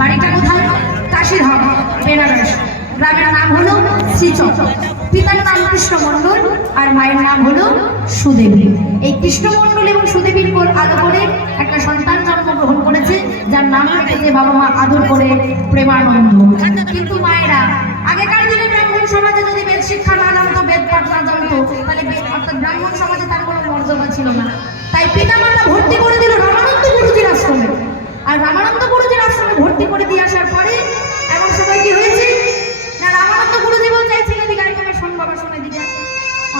বাড়িটা কোথায়? কাশিরহাট বেনারস। গ্রামের নাম হলো শ্রীচক। পিতার নাম কৃষ্ণ মণ্ডল আর মায়ের নাম হলো সুদেবী। এই কৃষ্ণ মণ্ডল এবং সুদেবীর কোল আলো করে একটা সন্তান জন্মগ্রহণ করেছে, যার নাম রেখেছে বাবা মা আদর করে প্রেমানন্দ। কিন্তু মায়েরা, আগেকার দিনে ব্রাহ্মণ সমাজে যদি বেদ শিক্ষা না জানতো, বেদ পাঠ না জানতো, তাহলে অর্থাৎ ব্রাহ্মণ সমাজে তার কোনো মর্যাদা ছিল না। তাই পিতামাতা ভর্তি করে দিল রামানন্দ গুরুজির আশ্রমে আর রামানন্দ গুরুজির আশ্রমে ভর্তি করে দিয়ে আসার পরে এমন সময় কি হয়েছে? না রামানন্দ গুরুজি এই ছেলে দিকে আগে শোন বাবা, শুনে দিকে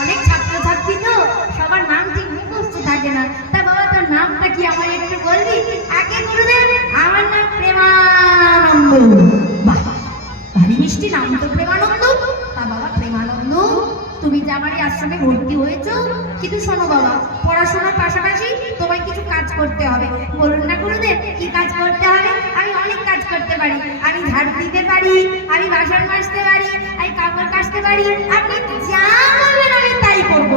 অনেক ছাত্রছাত্রী তো, সবার নাম ঠিক মুখস্থ থাকে না। তা বাবা, তোর নামটা কি আমায় একটু বলবি? আগে গুরুদেব, আমার নাম প্রেমানন্দ। মিষ্টি নাম তো প্রেমানন্দ। তা বাবা, প্রেমানন্দ, তুমি যে আমার এই আশ্রমে ভর্তি হয়েছো, কিন্তু শোনো বাবা পড়াশোনার পাশাপাশি তোমায় কিছু কাজ করতে হবে। বলুন না গুরুদেব, কি কাজ করতে হবে? আমি অনেক কাজ করতে পারি। আমি ঝাড় দিতে পারি, আমি বাসন মাজতে পারি, আমি কাপড় কাচতে পারি। আপনি যা বলবেন আমি তাই করব।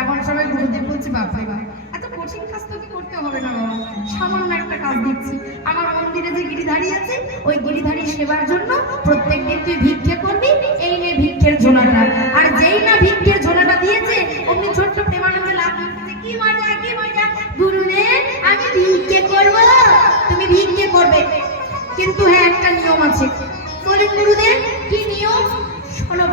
এমন সময় গুরুদেব বলছে বাবা এত কঠিন কাজ তোকে করতে হবে না বাবা। সামান্য একটা কাজ দিচ্ছি। আমার মন্দিরে যে গিরিধারী আছে, ওই গিরিধারী সেবার জন্য প্রত্যেক দিন তুই ভিক্ষে করবি। এই নে ভিক্ষের ঝোলাটা। আর যেই না ভিক্ষের ঝোলাটা দিয়েছে আমি ভিক্ষে করব। তুমি ভিক্ষে করবে। কিন্তু হ্যাঁ একটা নিয়ম আছে। বলেন গুরুদেব কি নিয়ম? শোনো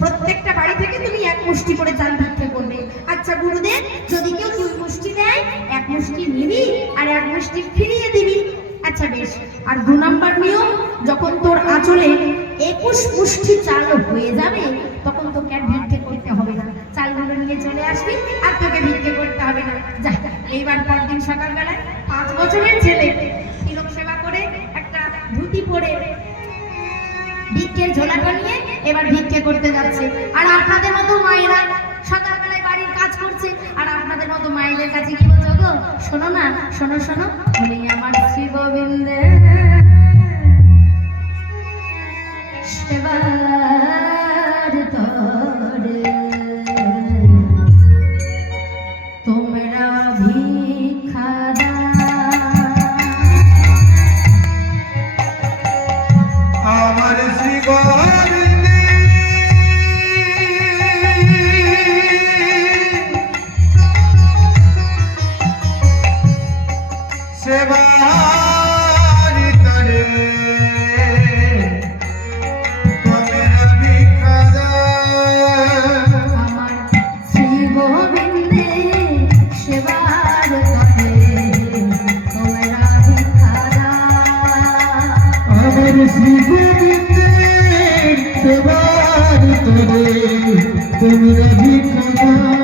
প্রত্যেকটা বাড়ি থেকে তুমি এক মুষ্টি করে চাল ভিক্ষে করবে। আচ্ছা গুরুদেব যদি কেউ দুই মুষ্টি দেয় এক মুষ্টি নিবি আর এক মুষ্টি ফিরিয়ে দিবি। আচ্ছা বেশ, আর দু নম্বর নিয়ম, যখন তোর আঁচলে একুশ মুষ্টি চাল হয়ে যাবে, তখন ভিক্ষের ঝোলাটা নিয়ে এবার ভিক্ষে করতে যাচ্ছে। আর আপনাদের মতো মায়েরা সকালবেলায় বাড়ির কাজ করছে, আর আপনাদের মতো মায়েদের কাছে কি বলছো গো? শোনো না, শোনো শোনো। বলি আমার শ্রী গোবিন্দে আমার শ্রী তোমরা ভিক্ষা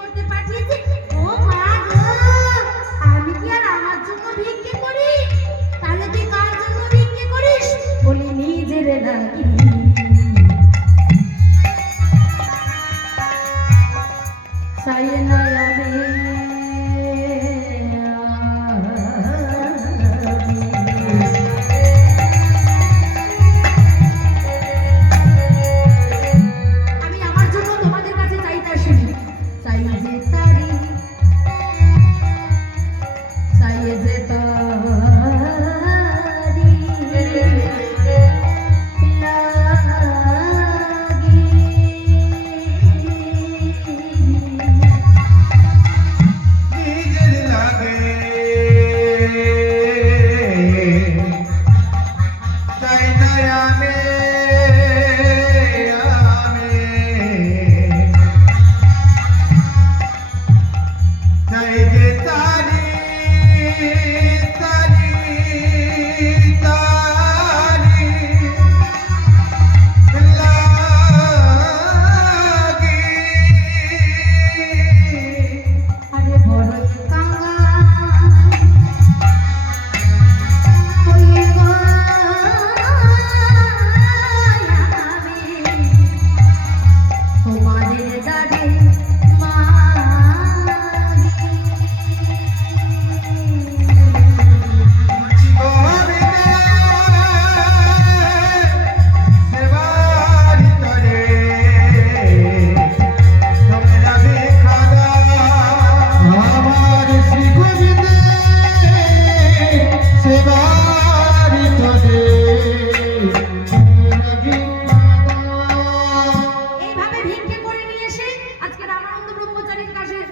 I'm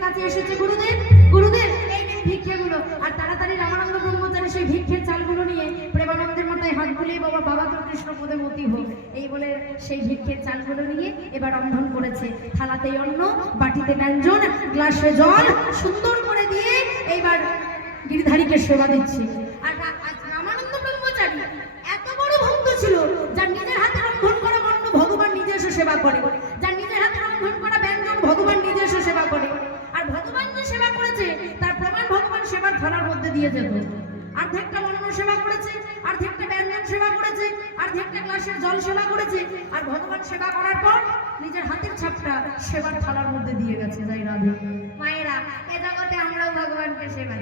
কাছে এসেছে গুরুদেব গুরুদেব, এই নিন ভিক্ষেগুলো। আর তাড়াতাড়ি রামানন্দ ব্রহ্মচারী সেই ভিক্ষের চালগুলো নিয়ে প্রেমানন্দের মাথায় হাত বুলিয়ে বাবা বাবা তো কৃষ্ণ পদে মতি হোক। এই বলে সেই ভিক্ষের চালগুলো নিয়ে এবার রন্ধন করেছে। থালাতে অন্ন, বাটিতে ব্যঞ্জন, গ্লাসে জল, সুন্দর করে দিয়ে এইবার গিরিধারীকে সেবা দিচ্ছে। দিয়ে যেত অর্ধেকটা অন্ন সেবা করেছে, অর্ধেকটা ব্যঞ্জন সেবা করেছে, অর্ধেকটা গ্লাসের জল সেবা করেছে, আর ভগবান সেবা করার পর নিজের হাতের ছাপটা সেবার থালার মধ্যে দিয়ে গেছে, যাই রাধে। মায়েরা, এ জগতে আমরাও ভগবানকে সেবা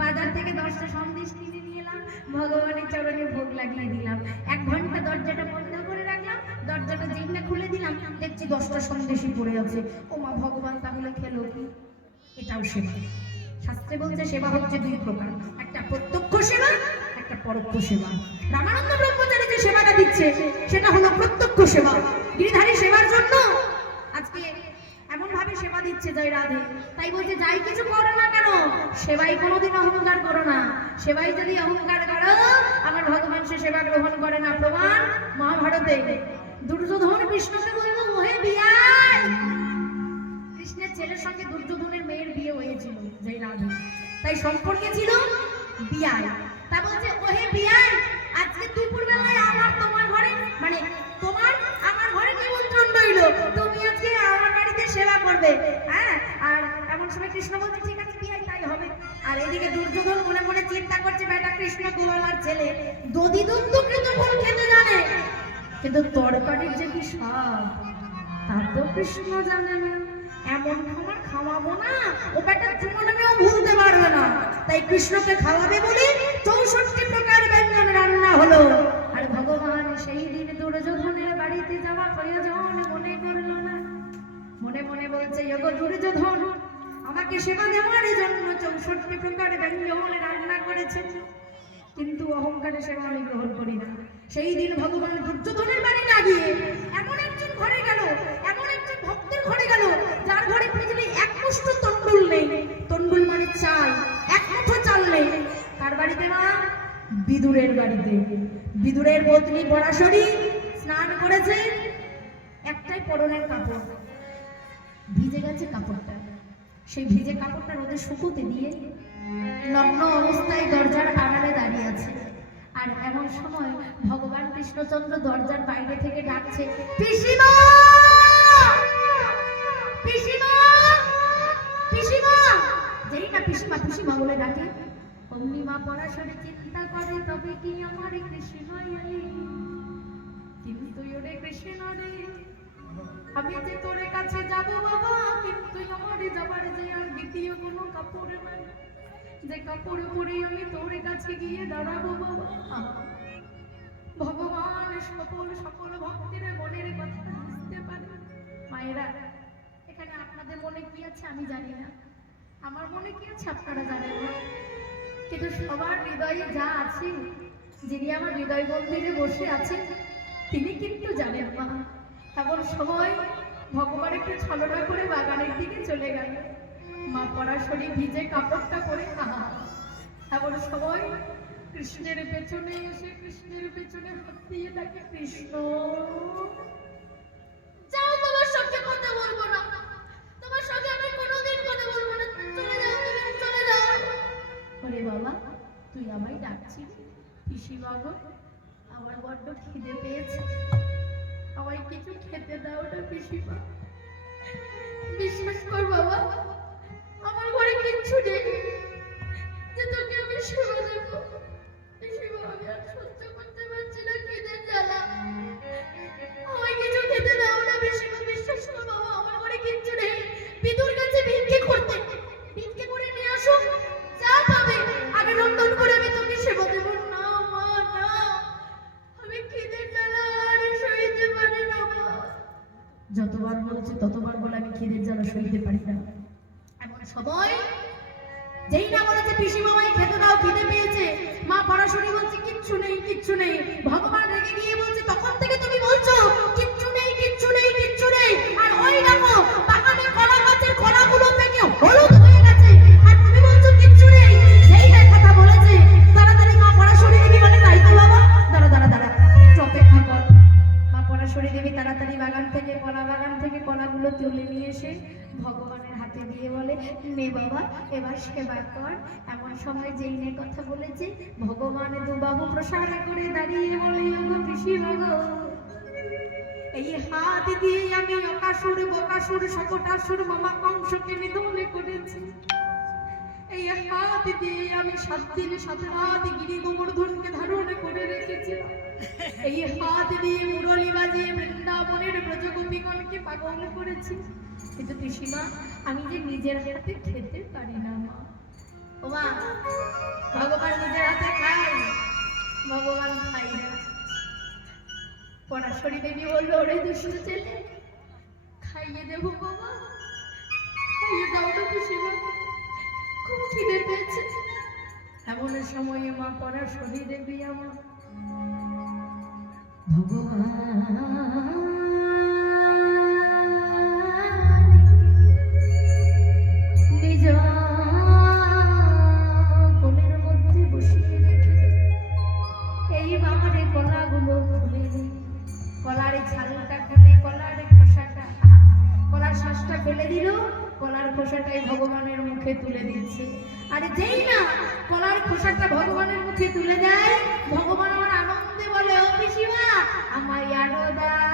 বাজার থেকে দশটা সন্দেশ কিনে নিয়ে এলাম, ভগবানের চরণে ভোগ লাগিয়ে দিলাম। এক ঘণ্টা দরজাটা বন্ধ করে রাখলাম, দরজাটা যেই খুলে দিলাম, দেখছি দশটা সন্দেশই পড়ে আছে। ও মা ভগবান তাহলে খেলো কি? এটাও সেবা। শাস্ত্রে বলছে সেবা হচ্ছে দুই প্রকার। একটা প্রত্যক্ষ সেবা, একটা পরোক্ষ সেবা। রামানন্দ ব্রহ্মচারী যে সেবাটা দিচ্ছে, সেটা হলো প্রত্যক্ষ সেবা। গিরিধারী সেবার জন্য আজকে এমন ভাবে সেবা দিচ্ছে জয় রাধে। তাই বলছে, যাই কিছু করো না কেন, সেবাই কোনোদিন অহংকার করো না। সেবাই যদি অহংকার করো, আমার ভগবান সে সেবা গ্রহণ করে না। প্রমাণ, মহাভারতে দুর্যোধন কৃষ্ণকে বলল, মোহে বিয়াই কৃষ্ণের ছেলের সঙ্গে দুর্যোধনের মেয়ের বিয়ে হয়েছিল, জয় তাই সম্পর্কে ছিল বিয়াই তা বলছে, ওহে বিয়াই আজকে দুপুর বেলায় আমার তোমার ঘরে মানে তোমার আমার ঘরে নিমন্ত্রণ রইল। তুমি আজকে আমার বাড়িতে সেবা করবে। হ্যাঁ আর এমন সময় কৃষ্ণ বলছে, ঠিক আছে, বিয়াই, তাই হবে। আর এদিকে দুর্যোধন মনে মনে চিন্তা করছে, বেটা কৃষ্ণ গোয়ালার ছেলে দধি দুধ তো ফল খেতে জানে, কিন্তু তরকারির যে কি স্বাদ, তা তো কৃষ্ণ জানে না। এমন খাবার খাওয়াবো না। ও বেটা জীবনেও ভুলতে পারবে না। তাই কৃষ্ণকে খাওয়াবে বলে চৌষট্টি প্রকার ব্যঞ্জন রান্না হলো। আর ভগবান সেই দিন দুর্যোধনের বাড়িতে যাওয়া প্রয়োজন মনে করল না। মনে মনে বলছে ওগো দুর্যোধন, আমাকে সেবা দেওয়ার জন্য চৌষট্টি প্রকার ব্যঞ্জন রান্না করেছে কিন্তু অহংকারে সেবা আমি গ্রহণ করি না। সেই দিন ভগবান দুর্যোধনের বাড়ি না গিয়ে এমন একজন ঘরে গেল, এমন একজন ভক্তের ঘরে গেল, যার ঘরে পৃথিবী এক মুষ্ট তন্ডুল নেই। তন্ডুল মানে চাল। বাড়িতে মা? বিদুরের বাড়িতে। বিদুরের পত্নী পরাশরী স্নান করেছে একটাই পরনের কাপড়। ভিজে গেছে কাপড়টা। সেই ভিজে কাপড়টা রোদে শুকোতে দিয়ে নগ্ন অবস্থায় দরজার আড়ালে দাঁড়িয়ে আছে। আর এমন সময় ভগবান কৃষ্ণচন্দ্র দরজার বাইরে থেকে ডাকছে, পিসিমা! পিসিমা! পিসিমা! যেই না পিসিমা পিসিমা বলে ডাকে। অমনি মা পড়াশোনা চিন্তা করে, তবে কি আমার কৃষ্ণ কিন্তু ওরে কৃষ্ণ রে আমি যে তোর কাছে যাব বাবা, কিন্তু আমার যাবার যে আর দ্বিতীয় কোনো কাপড় নাই। যে কাপড় পরে আমি তোর কাছে গিয়ে দাঁড়াবো বাবা। ভগবান সকল সকল ভক্তের মনের কথা বুঝতে পারে। মায়েরা, এখানে আপনাদের মনে কি আছে আমি জানি না। আমার মনে কি আছে আপনারা জানেন না? কিন্তু সবার হৃদয়ে যা আছে, যিনি আমার হৃদয় মন্দিরে বসে আছেন, তিনি কিন্তু জানেন মা। এমন সময় ভগবান একটু ছলনা করে বাগানের দিকে চলে গেল। মা পড়াশরি ভিজে কাপড়টা করে খাওয়া এমন সময় কৃষ্ণের পেছনে এসে কৃষ্ণের পেছনে হাত দিয়ে তাকে কৃষ্ণ তুই আমায় ডাকছিস পিসিমাগো, আমার বড্ড খিদে পেয়েছে। আমায় কিছু খেতে দাও না, পিসিমা। বিশ্বাস কর বাবা, আমার ঘরে কিচ্ছু নেই। যে তোকে আমি সেবা দেবো। সরাসরি বলছে কিচ্ছু নেই কিচ্ছু নেই। ভগবান রেগে গিয়ে বলছে তখন থেকে নে বাবা, এবার সেবার কর। এমন সময় যেই নে কথা বলেছে, ভগবান দু দুবাহু প্রসার করে দাঁড়িয়ে বলে, ওগো পিসি ভাগো এই হাত দিয়ে আমি অকাসুর, বকাসুর সকটাসুর মামা কংসকে নিধনে করেছি। এই হাত দিয়ে আমি সাত দিন সাত রাত গিরি গোবর্ধনকে ধারণ করে রেখেছি। এই হাত দিয়ে মুরলি বাজিয়ে বৃন্দাবনের ব্রজগোপীগণকে পাগল করেছি। কিন্তু পিসিমা আমি যে নিজের হাতে খেতে পারি না, মা। ও মা, ভগবান নিজের হাতে খায়? ভগবান খাই না। পরাশরী দেবী বলল, ওরে দুষ্ট ছেলে, খাইয়ে দেব বাবা, খাইয়ে দাও তো খুশি বাবা, খুব খিদে পেয়েছে। এমন সময়ে মা পরাশরী দেবী আমার I Maya Roda.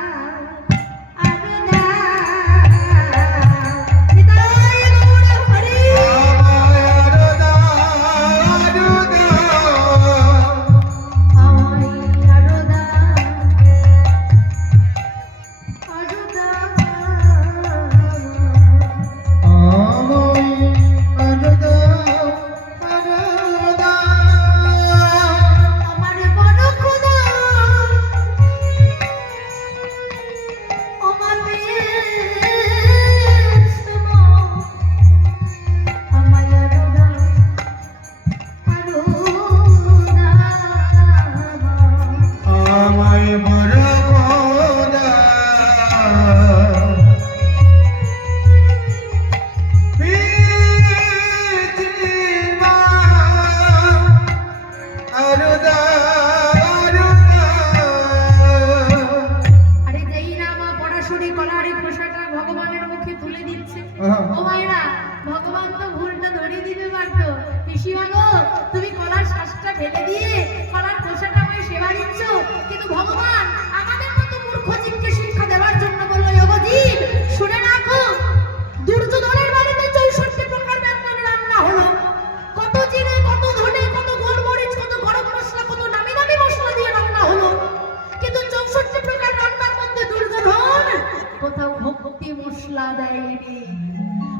মশলা দেয়নি।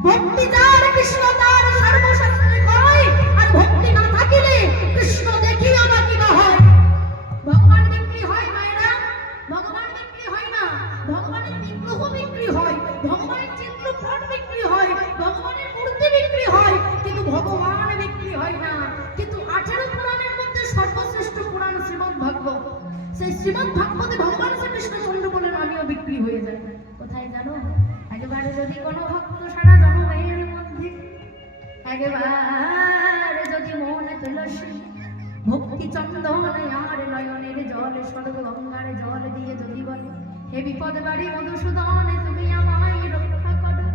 ভক্তি যার কৃষ্ণ তার সর্বশক্তি। হয়ে যায় কোথায় জানো? একেবারে যদি কোনো ভক্ত সারা জনমের মধ্যে, একেবারে যদি মনে তুলসী ভক্তি চন্দনে আর নয়নের জলে সর্ব গঙ্গার জল দিয়ে যদি বলে, হে বিপদ বাড়ি মধুসূদনে তুমি আমায় রক্ষা করো।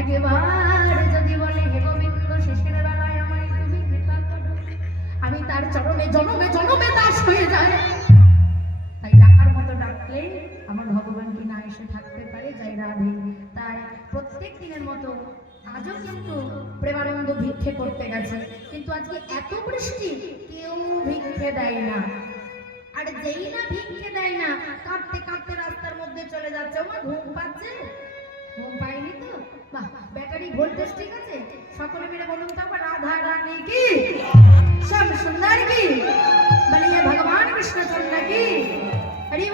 একেবারে যদি বলে, হে গোবিন্দ, শেষের বেলায় আমায় তুমি কৃপা করো। আমি তার চরণে জনমে জনমে দাস হয়ে যায় আজও কিন্তু প্রেমানন্দ ভিক্ষে করতে গেছে। কিন্তু আজকে এত বৃষ্টি, কেউ ভিক্ষে দেয় না। আর যেই না ভিক্ষে দেয় না, কাঁদতে কাঁপতে রাস্তার মধ্যে চলে যাচ্ছে। আমার ঘুম পাচ্ছে? ঘুম পাইনি তো? বাহ, ব্যাটারি ভোল্টেজ ঠিক আছে? সকলে মিলে বলুন তো, আমার রাধা রানী কি? সব সুন্দর কি? বলিয়ে ভগবান কৃষ্ণচন্দ্র কি? হরি